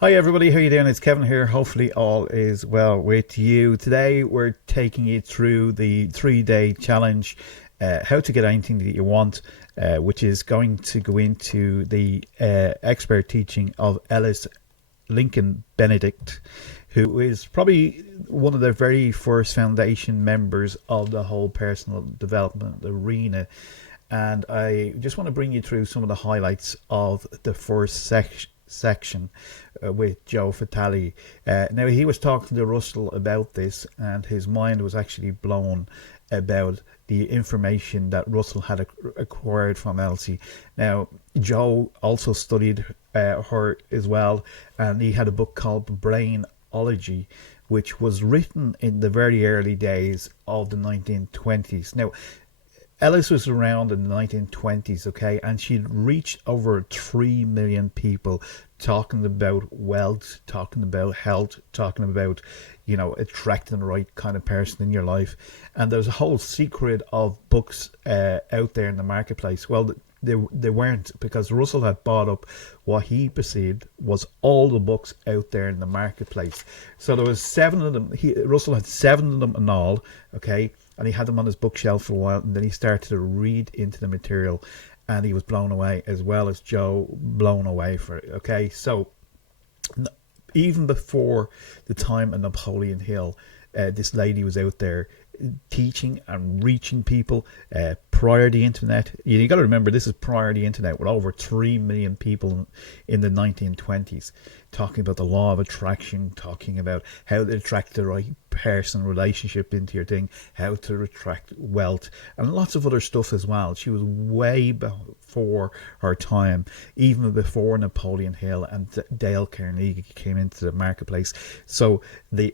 Hi everybody, how you doing? It's Kevin here. Hopefully all is well with you. Today we're taking you through the 3-day challenge, how to get anything that you want, which is going to go into the expert teaching of Elsie Lincoln Benedict, who is probably one of the very first foundation members of the whole personal development arena. And I just want to bring you through some of the highlights of the first section with Joe Vitale. Now, he was talking to Russell about this, and his mind was actually blown about the information that Russell had acquired from Elsie. Now, Joe also studied her as well, and he had a book called Brainology, which was written in the very early days of the 1920s. Now, Ellis was around in the 1920s, okay, and she'd reached over 3 million people talking about wealth, talking about health, talking about, attracting the right kind of person in your life. And there's a whole secret of books out there in the marketplace. Well, they weren't, because Russell had bought up what he perceived was all the books out there in the marketplace. So there was 7 of them. Russell had 7 of them in all, okay, and he had them on his bookshelf for a while, and then he started to read into the material, and he was blown away, as well as Joe, blown away for it. Okay, so even before the time of Napoleon Hill, this lady was out there teaching and reaching people prior to the internet. You got to remember, this is prior to the internet, with over 3 million people in the 1920s talking about the law of attraction, talking about how to attract the right person, relationship into your thing, how to attract wealth, and lots of other stuff as well. She was way before her time, even before Napoleon Hill and Dale Carnegie came into the marketplace. So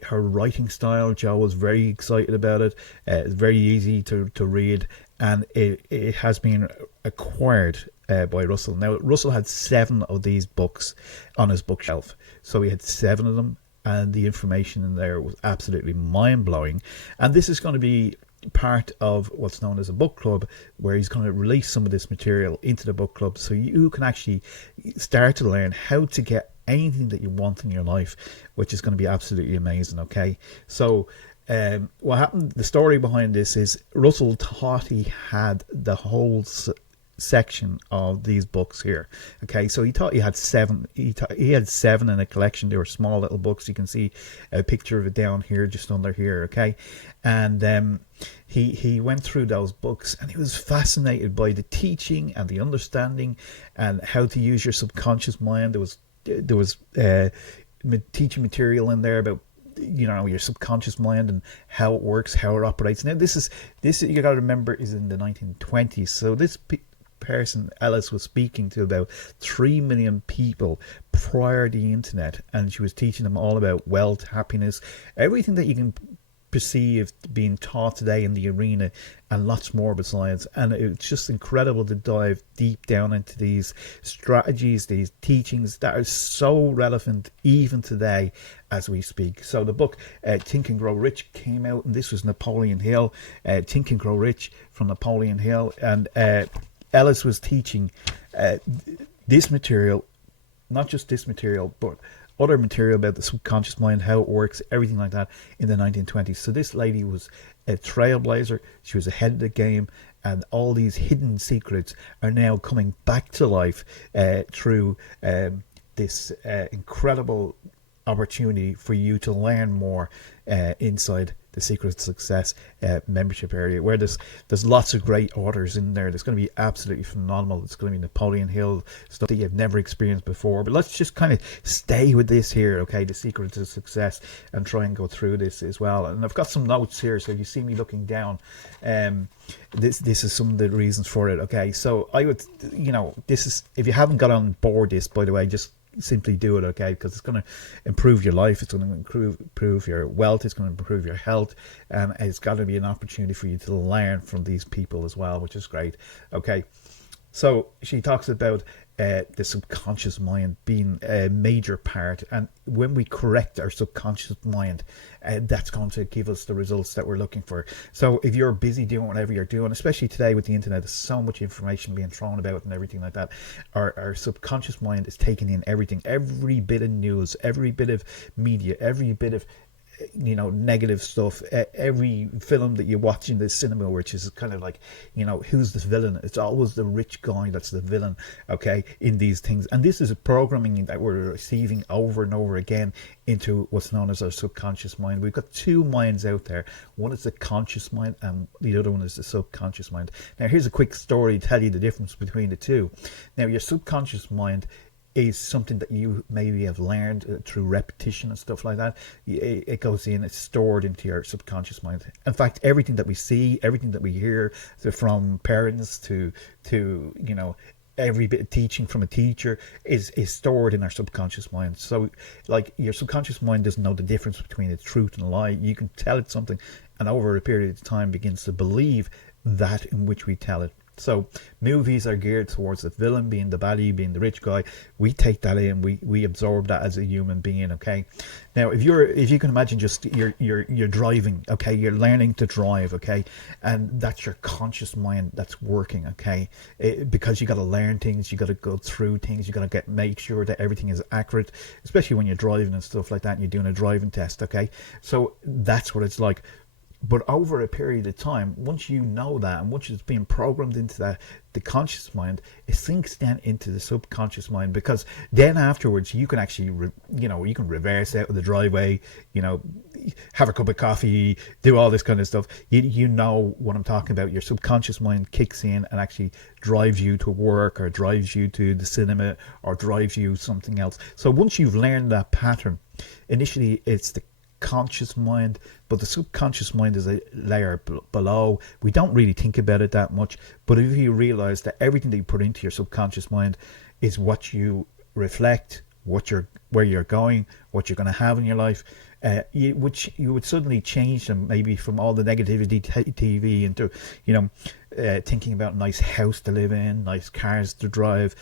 her writing style, Joe was very excited about it. It's very easy to read, and it has been acquired by Russell. Now, Russell had 7 of these books on his bookshelf, so he had 7 of them, and the information in there was absolutely mind-blowing. And this is going to be part of what's known as a book club, where he's going to release some of this material into the book club, so you can actually start to learn how to get anything that you want in your life, which is going to be absolutely amazing. Okay, so what happened, the story behind this is Russell thought he had the whole section of these books here. Okay, so he thought he had 7. He had 7 in a collection. They were small little books. You can see a picture of it down here, just under here. Okay, and he went through those books, and he was fascinated by the teaching and the understanding and how to use your subconscious mind. There was teaching material in there about your subconscious mind and how it works, how it operates. Now, this you got to remember is in the 1920s. So this person Ellis was speaking to about 3 million people prior to the internet, and she was teaching them all about wealth, happiness, everything that you can perceive being taught today in the arena, and lots more besides. And it's just incredible to dive deep down into these strategies, these teachings that are so relevant even today as we speak. So the book Think and Grow Rich came out, and this was Napoleon Hill, Think and Grow Rich from Napoleon Hill. And Ellis was teaching this material, not just this material, but other material about the subconscious mind, how it works, everything like that, in the 1920s. So this lady was a trailblazer. She was ahead of the game, and all these hidden secrets are now coming back to life through this incredible opportunity for you to learn more inside the Secret of Success membership area, where there's lots of great authors in there. There's going to be absolutely phenomenal. It's going to be Napoleon Hill stuff that you've never experienced before. But let's just kind of stay with this here, okay? The Secret of Success, and try and go through this as well. And I've got some notes here, so if you see me looking down, this is some of the reasons for it. Okay, so I would, this is, if you haven't got on board this, by the way, just simply do it, okay? Because it's going to improve your life, it's going to improve your wealth, it's going to improve your health, and it's got to be an opportunity for you to learn from these people as well, which is great. Okay, so she talks about the subconscious mind being a major part. And when we correct our subconscious mind, that's going to give us the results that we're looking for. So if you're busy doing whatever you're doing, especially today with the internet, there's so much information being thrown about and everything like that. Our subconscious mind is taking in everything, every bit of news, every bit of media, every bit of negative stuff. Every film that you watch in the cinema, which is kind of like, who's the villain? It's always the rich guy that's the villain, okay, in these things. And this is a programming that we're receiving over and over again into what's known as our subconscious mind. We've got two minds out there. One is the conscious mind and the other one is the subconscious mind. Now here's a quick story to tell you the difference between the two. Now your subconscious mind is something that you maybe have learned through repetition and stuff like that. It goes in, it's stored into your subconscious mind. In fact, everything that we see, everything that we hear, from parents to every bit of teaching from a teacher is stored in our subconscious mind. So like your subconscious mind doesn't know the difference between the truth and a lie. You can tell it something and over a period of time begins to believe that in which we tell it. So movies are geared towards the villain being the baddie, being the rich guy. We take that in, we absorb that as a human being, okay? Now if you can imagine, just you're driving, okay, you're learning to drive, okay, and that's your conscious mind that's working, okay, because you got to learn things, you got to go through things, you got to make sure that everything is accurate, especially when you're driving and stuff like that and you're doing a driving test, okay? So that's what it's like. But over a period of time, once you know that, and once it's been programmed into the conscious mind, it sinks then into the subconscious mind, because then afterwards you can actually, you can reverse out of the driveway, have a cup of coffee, do all this kind of stuff. You know what I'm talking about. Your subconscious mind kicks in and actually drives you to work, or drives you to the cinema, or drives you something else. So once you've learned that pattern, initially it's the conscious mind, but the subconscious mind is a layer below. We don't really think about it that much, but if you realize that everything that you put into your subconscious mind is what you reflect, where you're going, what you're going to have in your life, you would suddenly change them, maybe from all the negativity TV into thinking about a nice house to live in, nice cars to drive,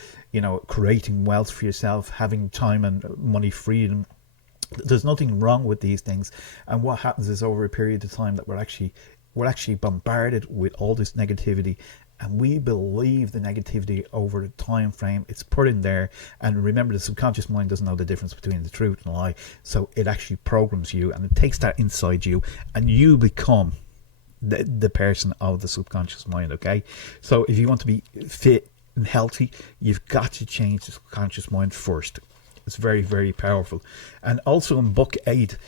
creating wealth for yourself, having time and money freedom. There's nothing wrong with these things. And what happens is, over a period of time, that we're actually bombarded with all this negativity, and we believe the negativity over the time frame it's put in there. And remember, the subconscious mind doesn't know the difference between the truth and a lie, so it actually programs you, and it takes that inside you, and you become the person of the subconscious mind, okay? So if you want to be fit and healthy, you've got to change the subconscious mind first. It's very, very powerful. And also in book 8,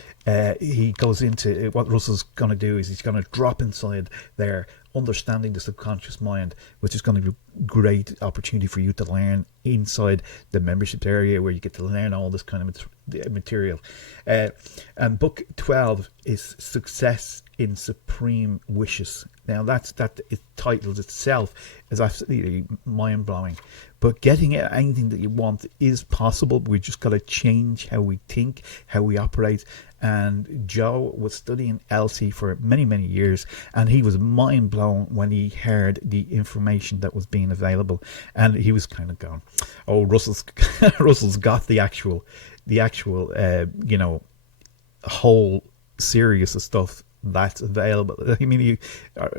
he goes into what Russell's going to do is he's going to drop inside there, understanding the subconscious mind, which is going to be a great opportunity for you to learn inside the membership area, where you get to learn all this kind of material. And book 12 is Success in Supreme Wishes. Now that it titles itself is absolutely mind-blowing. But getting anything that you want is possible. We just got to change how we think, how we operate. And Joe was studying Elsie for many, many years, and he was mind blown when he heard the information that was being available. And he was kind of going, "Oh, Russell's got the actual whole series of stuff that's available." I mean,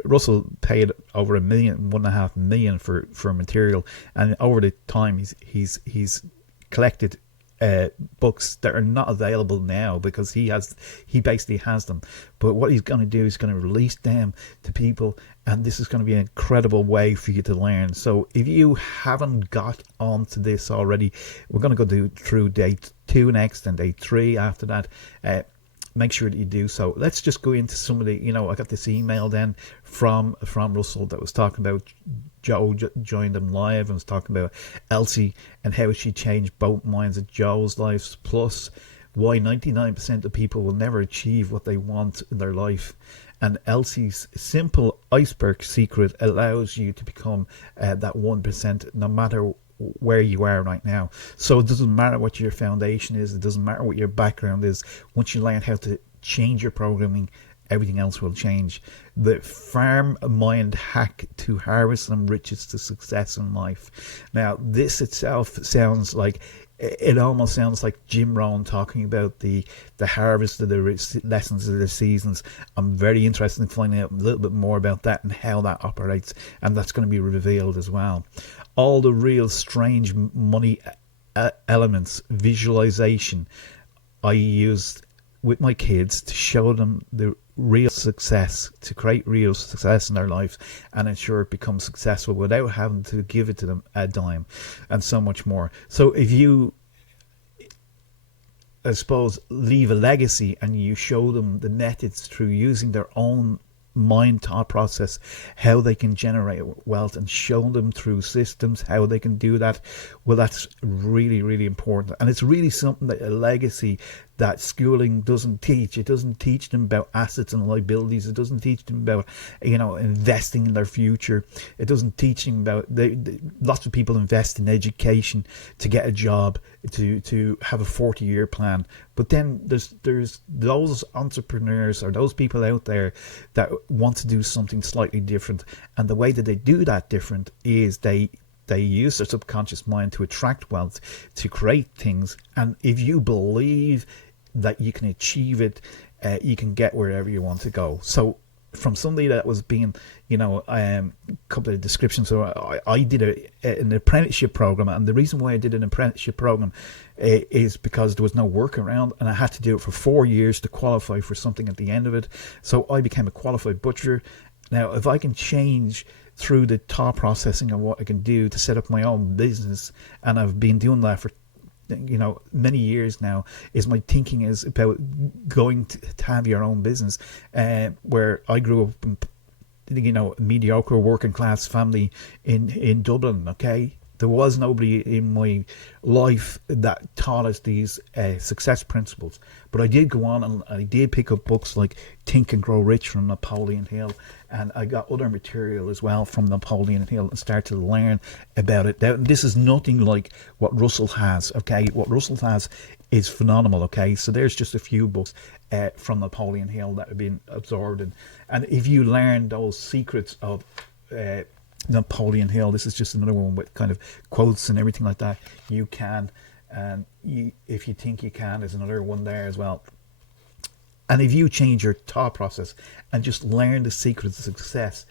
Russell paid over $1.5 million for material, and over the time he's collected books that are not available now, because he basically has them. But what he's going to do is going to release them to people, and this is going to be an incredible way for you to learn. So if you haven't got onto this already, we're going to go through day 2 next, and day 3 after that. Make sure that you do so. Let's just go into some of the, I got this email then from Russell that was talking about Joe joined him live and was talking about Elsie and how she changed both minds of Joe's lives, plus why 99% of people will never achieve what they want in their life. And Elsie's simple iceberg secret allows you to become that 1%, no matter where you are right now. So it doesn't matter what your foundation is, it doesn't matter what your background is. Once you learn how to change your programming everything else will change. The farm mind hack to harvest and riches to success in life. Now, this itself sounds like, it almost sounds like Jim Rohn talking about the harvest of the lessons of the seasons. I'm very interested in finding out a little bit more about that and how that operates, and that's going to be revealed as well. All the real strange money elements, visualization, I used with my kids to show them the real success, to create real success in their lives and ensure it becomes successful without having to give it to them a dime, and so much more. So if you, I suppose, leave a legacy and you show them the methods through using their own mind thought process, how they can generate wealth, and show them through systems how they can do that, well, that's really, really important. And it's really something that a legacy that schooling doesn't teach. It doesn't teach them about assets and liabilities. It doesn't teach them about, investing in their future. It doesn't teach them about, lots of people invest in education to get a job, to have a 40-year plan. But then there's those entrepreneurs or those people out there that want to do something slightly different. And the way that they do that different is they use their subconscious mind to attract wealth, to create things. And if you believe that you can achieve it, you can get wherever you want to go. So from somebody that was being, a couple of descriptions. So I did an apprenticeship program, and the reason why I did an apprenticeship program is because there was no work around, and I had to do it for 4 years to qualify for something at the end of it. So I became a qualified butcher. Now, if I can change through the thought processing of what I can do to set up my own business, and I've been doing that for many years now, is my thinking is about going to have your own business, where I grew up in a mediocre working class family in Dublin. Okay, there was nobody in my life that taught us these success principles, but I did go on and I did pick up books like Think and Grow Rich from Napoleon Hill, and I got other material as well from Napoleon Hill and started to learn about it. Now, this is nothing like what Russell has, okay? What Russell has is phenomenal, okay? So there's just a few books from Napoleon Hill that have been absorbed. And if you learn those secrets of Napoleon Hill, this is just another one with kind of quotes and everything like that, you can. And if you think you can, there's another one there as well. And if you change your thought process and just learn the secrets of success,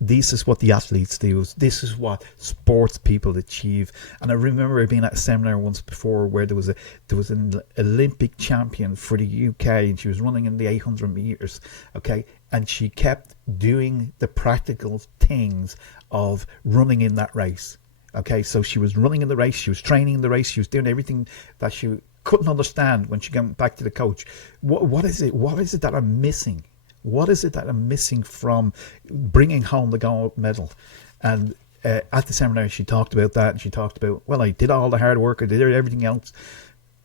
this is what the athletes do. This is what sports people achieve. And I remember being at a seminar once before where there was an Olympic champion for the UK, and she was running in the 800 meters. Okay, and she kept doing the practical things of running in that race. Okay, so she was running in the race, she was training in the race, she was doing everything that she couldn't understand when she came back to the coach. What is it that I'm missing? What is it that I'm missing from bringing home the gold medal? And at the seminar, she talked about that. And she talked about, well, I did all the hard work, I did everything else.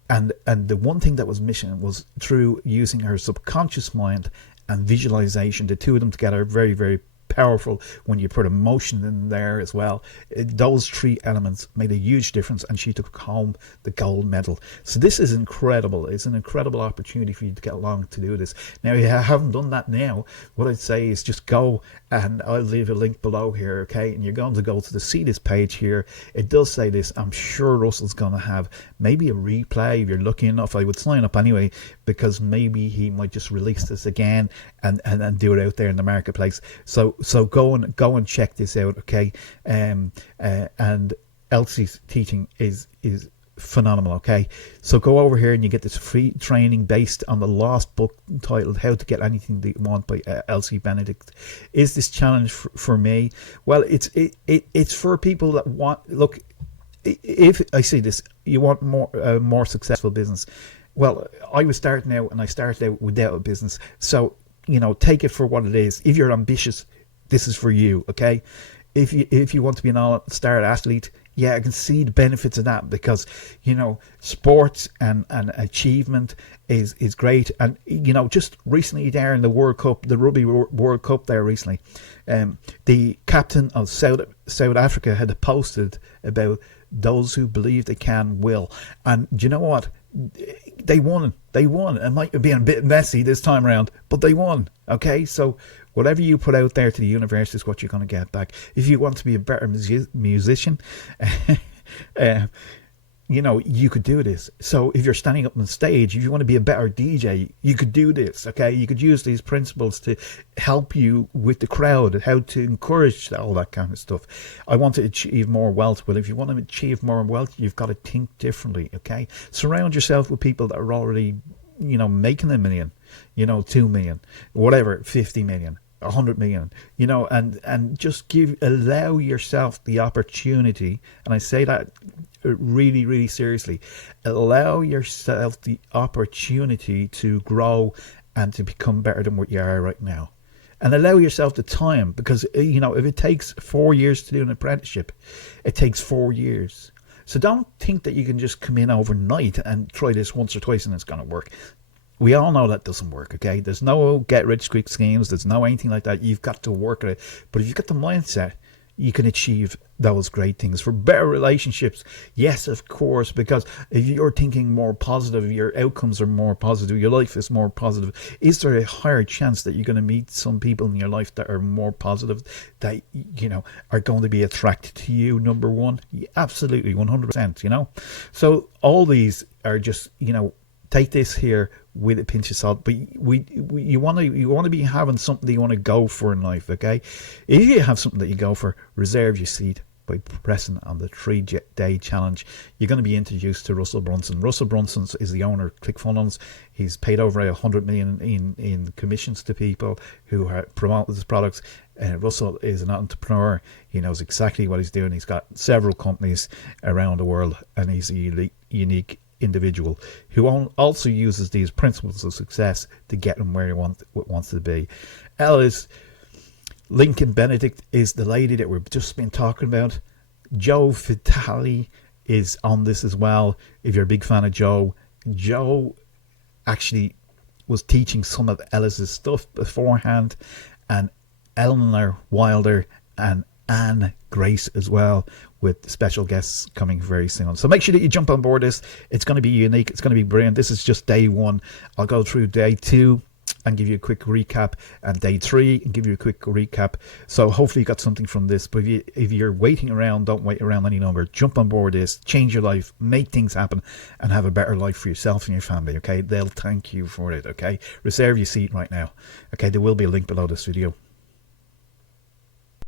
And the one thing that was missing was through using her subconscious mind and visualization. The two of them together are very, very powerful when you put emotion in there as well. Those three elements made a huge difference, and she took home the gold medal. So this is incredible. It's an incredible opportunity for you to get along to do this. Now, if you haven't done that now, what I'd say is just go, and I'll leave a link below here, okay? And you're going to go to the See This page here. It does say this. I'm sure Russell's going to have maybe a replay. If you're lucky enough, I would sign up anyway, because maybe he might just release this again and do it out there in the marketplace. So go and check this out, okay? And Elsie's teaching is phenomenal, okay? So go over here and you get this free training based on the last book titled How to Get Anything That You Want by Elsie Benedict. Is this challenge for me? Well, it's for people that want, look, if I see this, you want more successful business. Well, I was starting out, and I started out without a business. So, take it for what it is. If you're ambitious, this is for you, okay? If you want to be an all-star athlete, yeah, I can see the benefits of that, because, sports and achievement is great. And, just recently there in the World Cup, the Rugby World Cup there recently, the captain of South Africa had posted about those who believe they can will. And do you know what? they won. They won. It might have been a bit messy this time around, but they won. Okay, so whatever you put out there to the universe is what you're going to get back. If you want to be a better musician, you know, you could do this. So if you're standing up on stage, if you want to be a better DJ, you could do this, okay? You could use these principles to help you with the crowd, how to encourage all that kind of stuff. I want to achieve more wealth. Well, if you want to achieve more wealth, you've got to think differently, okay? Surround yourself with people that are already, you know, making $1 million, you know, 2 million, whatever, 50 million. 100 million, you know, and just allow yourself the opportunity, and I say that really, really seriously, allow yourself the opportunity to grow and to become better than what you are right now. And allow yourself the time, because, you know, if it takes 4 years to do an apprenticeship, it takes 4 years. So don't think that you can just come in overnight and try this once or twice and it's going to work. We all know that doesn't work, okay? There's no get-rich-quick schemes. There's no anything like that. You've got to work at it. But if you've got the mindset, you can achieve those great things. For better relationships, yes, of course, because if you're thinking more positive, your outcomes are more positive, your life is more positive, is there a higher chance that you're going to meet some people in your life that are more positive, that, you know, are going to be attracted to you, number one? Absolutely, 100%, you know? So all these are just, you know, take this here with a pinch of salt, but you want to be having something that you want to go for in life, okay? If you have something that you go for, reserve your seat by pressing on the 3-day challenge. You're going to be introduced to Russell Brunson. Russell Brunson is the owner of ClickFunnels. He's paid over 100 million in commissions to people who promote his products. Russell is an entrepreneur. He knows exactly what he's doing. He's got several companies around the world, and he's a unique individual who also uses these principles of success to get him where he wants to be. Elsie Lincoln Benedict is the lady that we've just been talking about. Joe Vitale is on this as well. If you're a big fan of Joe actually was teaching some of Ellis's stuff beforehand, and Eileen Wilder and Anne Grace as well, with special guests coming very soon. So make sure that you jump on board this. It's going to be unique. It's going to be brilliant. This is just day 1. I'll go through day 2 and give you a quick recap, and day 3 and give you a quick recap. So hopefully you got something from this. But if you're waiting around, don't wait around any longer. Jump on board this, change your life, make things happen, and have a better life for yourself and your family, okay? They'll thank you for it, okay? Reserve your seat right now, okay? There will be a link below this video.